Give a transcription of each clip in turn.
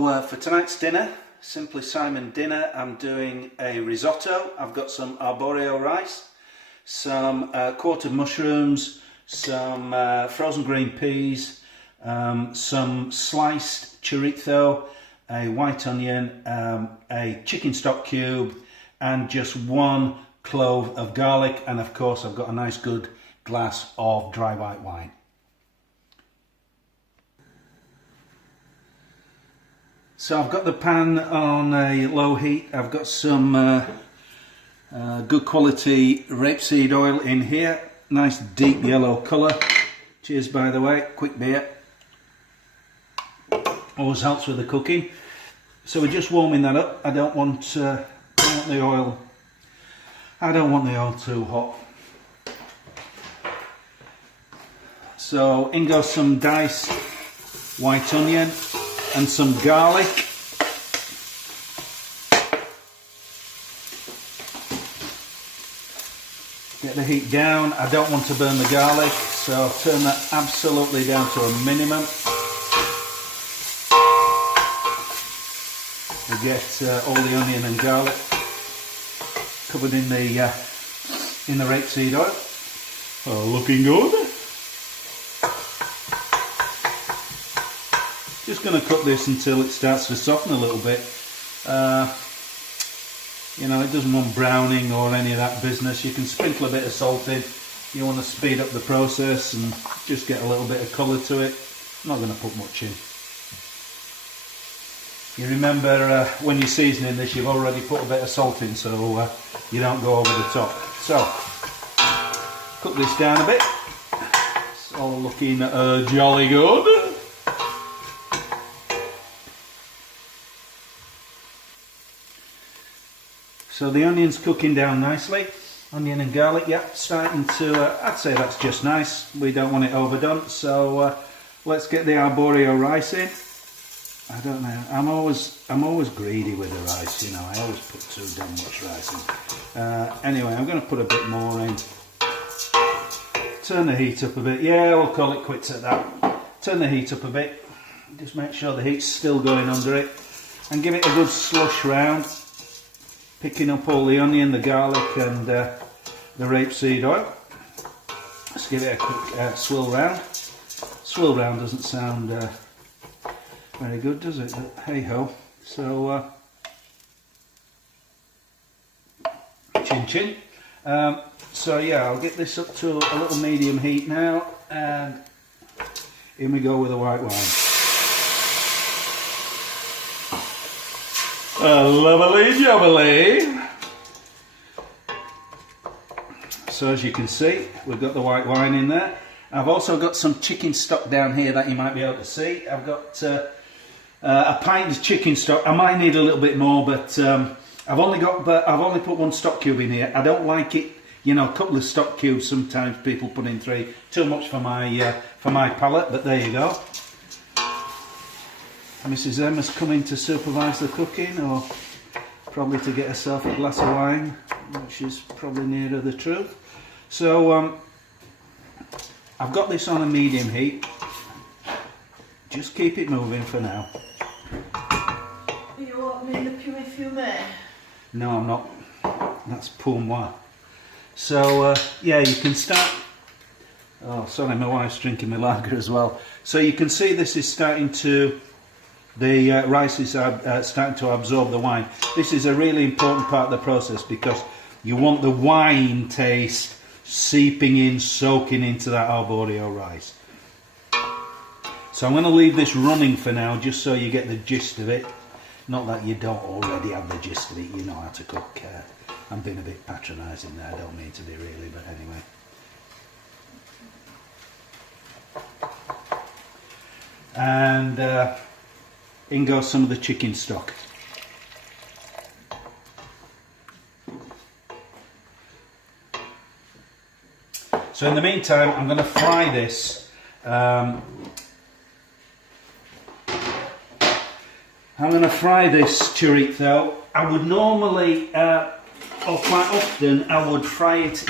For tonight's dinner, Simply Simon dinner, I'm doing a risotto. I've got some arborio rice, some quartered mushrooms, some frozen green peas, some sliced chorizo, a white onion, a chicken stock cube, and just one clove of garlic, and of course I've got a nice good glass of dry white wine. So I've got the pan on a low heat. I've got some good quality rapeseed oil in here. Nice deep yellow colour. Cheers, by the way. Quick beer. Always helps with the cooking. So we're just warming that up. I don't want the oil. I don't want the oil too hot. So in goes some diced white onion and some garlic. Get the heat down. I don't want to burn the garlic, so I'll turn that absolutely down to a minimum. We get all the onion and garlic covered in the rapeseed oil. Oh, looking good. Just going to cook this until it starts to soften a little bit. You know, it doesn't want browning or any of that business. You can sprinkle a bit of salt in. You want to speed up the process and just get a little bit of colour to it. I'm not going to put much in. You remember when you're seasoning this, you've already put a bit of salt in, so you don't go over the top. So, cook this down a bit. It's all looking jolly good. So the onion's cooking down nicely. Onion and garlic, yep, starting to, I'd say that's just nice. We don't want it overdone, so let's get the arborio rice in. I don't know, I'm always greedy with the rice, you know, I always put too damn much rice in. Anyway, I'm going to put a bit more in. Turn the heat up a bit, yeah, we'll call it quits at that. Turn the heat up a bit, just make sure the heat's still going under it, and give it a good slush round. Picking up all the onion, the garlic and the rapeseed oil. Let's give it a quick swill round. Swill round doesn't sound very good, does it? But hey ho. So, chin chin. So yeah, I'll get this up to a little medium heat now, and in we go with the white wine. Lovely jubbly. So as you can see, we've got the white wine in there. I've also got some chicken stock down here that you might be able to see. I've got a pint of chicken stock. I might need a little bit more, but I've only put one stock cube in here. I don't like it, you know, a couple of stock cubes. Sometimes people put in 3. Too much for my palate, but there you go. Mrs. M has come in to supervise the cooking, or probably to get herself a glass of wine, which is probably nearer the truth. So I've got this on a medium heat. Just keep it moving for now. Are you opening the puer fumé? No, I'm not. That's pour moi. So yeah, you can start. Oh, sorry, my wife's drinking my lager as well. So you can see this is starting to. The rice is starting to absorb the wine. This is a really important part of the process because you want the wine taste seeping in, soaking into that arborio rice. So I'm going to leave this running for now just so you get the gist of it. Not that you don't already have the gist of it, you know how to cook. I'm being a bit patronising there, I don't mean to be really, but anyway. And in goes some of the chicken stock. So in the meantime, I'm going to fry this. I'm going to fry this chorizo. I would normally, or quite often, I would fry it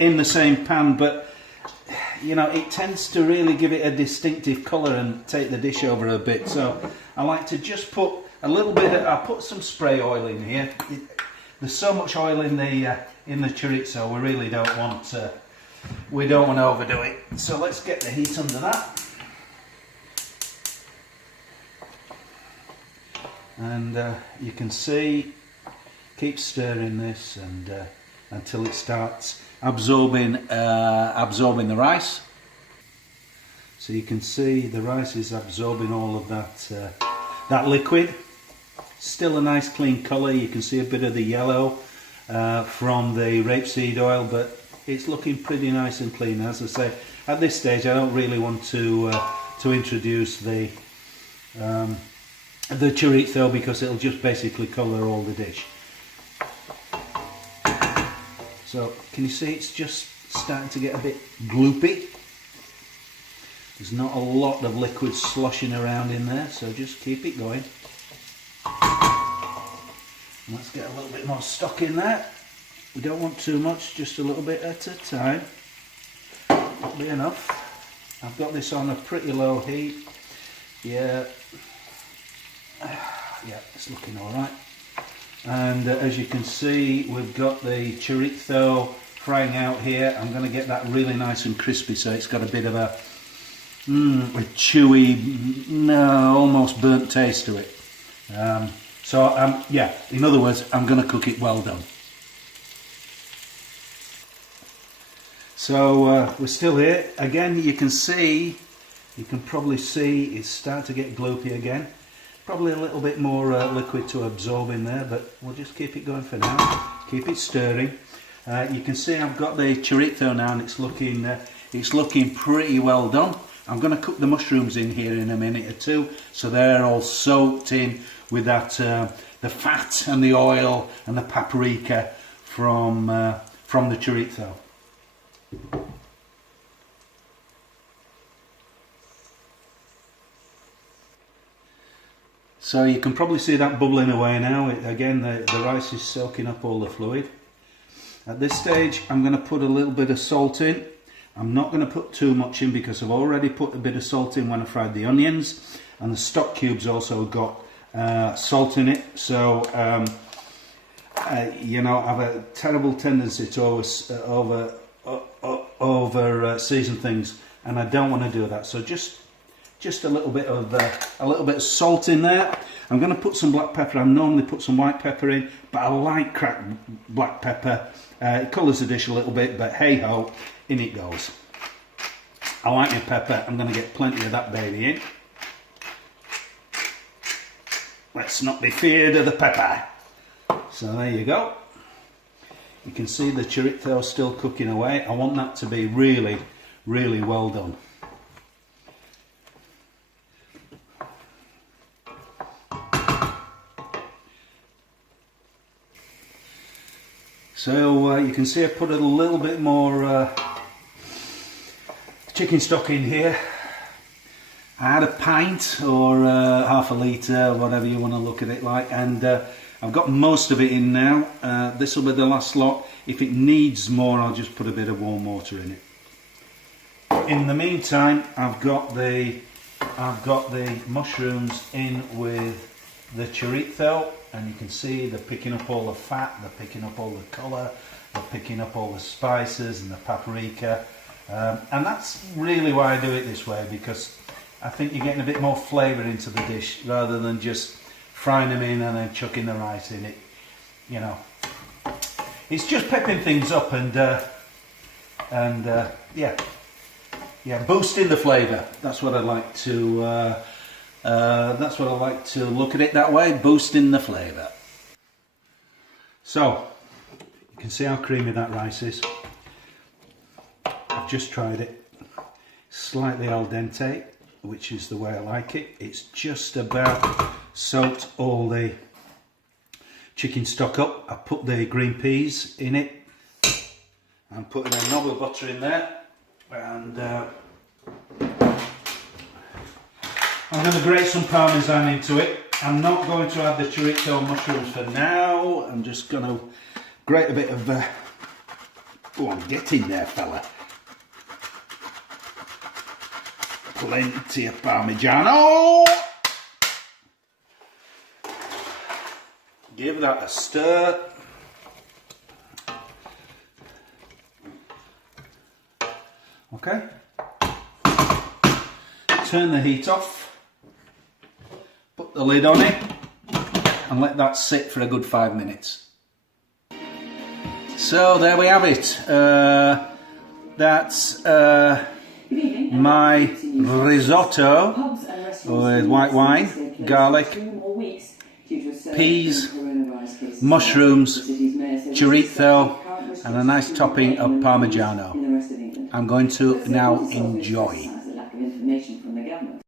in the same pan, but you know, it tends to really give it a distinctive colour and take the dish over a bit. So I like to just put a little bit I'll put some spray oil in here. There's so much oil in the chorizo, we really don't want to overdo it. So let's get the heat under that. And you can see, keep stirring this and until it starts absorbing the rice. So you can see the rice is absorbing all of that liquid. Still a nice clean colour. You can see a bit of the yellow from the rapeseed oil, but it's looking pretty nice and clean. As I say, at this stage I don't really want to introduce the chorizo because it'll just basically colour all the dish. So can you see it's just starting to get a bit gloopy? There's not a lot of liquid sloshing around in there, so just keep it going. And let's get a little bit more stock in there. We don't want too much, just a little bit at a time. That'll be enough. I've got this on a pretty low heat. Yeah, it's looking all right. And as you can see, we've got the chorizo frying out here. I'm going to get that really nice and crispy, so it's got a bit of a chewy, no, almost burnt taste to it. Yeah, in other words, I'm going to cook it well done. So we're still here. Again, you can probably see it's starting to get gloopy again. Probably a little bit more liquid to absorb in there, but we'll just keep it going for now. Keep it stirring. You can see I've got the chorizo now, and it's looking pretty well done. I'm going to cook the mushrooms in here in a minute or two, so they're all soaked in with that the fat and the oil and the paprika from the chorizo. So you can probably see that bubbling away now. Again, the rice is soaking up all the fluid. At this stage, I'm going to put a little bit of salt in. I'm not going to put too much in because I've already put a bit of salt in when I fried the onions, and the stock cubes also got salt in it. So you know, I have a terrible tendency to over season things, and I don't want to do that. So just a little bit of salt in there. I'm going to put some black pepper. I normally put some white pepper in, but I like cracked black pepper. It colours the dish a little bit, but hey ho, in it goes. I like my pepper. I'm going to get plenty of that baby in. Let's not be feared of the pepper. So there you go. You can see the chorizo still cooking away. I want that to be really, really well done. So you can see I put a little bit more chicken stock in here. I had a pint or half a litre, whatever you want to look at it like, and I've got most of it in now. This will be the last lot. If it needs more, I'll just put a bit of warm water in it. In the meantime, I've got the mushrooms in with the chorizo, and you can see they're picking up all the fat, they're picking up all the colour, they're picking up all the spices and the paprika, and that's really why I do it this way, because I think you're getting a bit more flavour into the dish rather than just frying them in and then chucking the rice in it. You know, it's just pepping things up and boosting the flavour. That's what I like to. That's what I like to look at it that way, boosting the flavour. So you can see how creamy that rice is. I've just tried it. Slightly al dente, which is the way I like it. It's just about soaked all the chicken stock up. I put the green peas in it. I'm putting a knob of butter in there, and I'm going to grate some parmesan into it. I'm not going to add the chorizo mushrooms for now. I'm just going to grate a bit of oh, get in there, fella. Plenty of Parmigiano. Give that a stir. Okay. Turn the heat off. Put the lid on it and let that sit for a good 5 minutes. So there we have it. That's my risotto with white wine, garlic, peas, mushrooms, chorizo and a nice topping of Parmigiano. I'm going to now enjoy.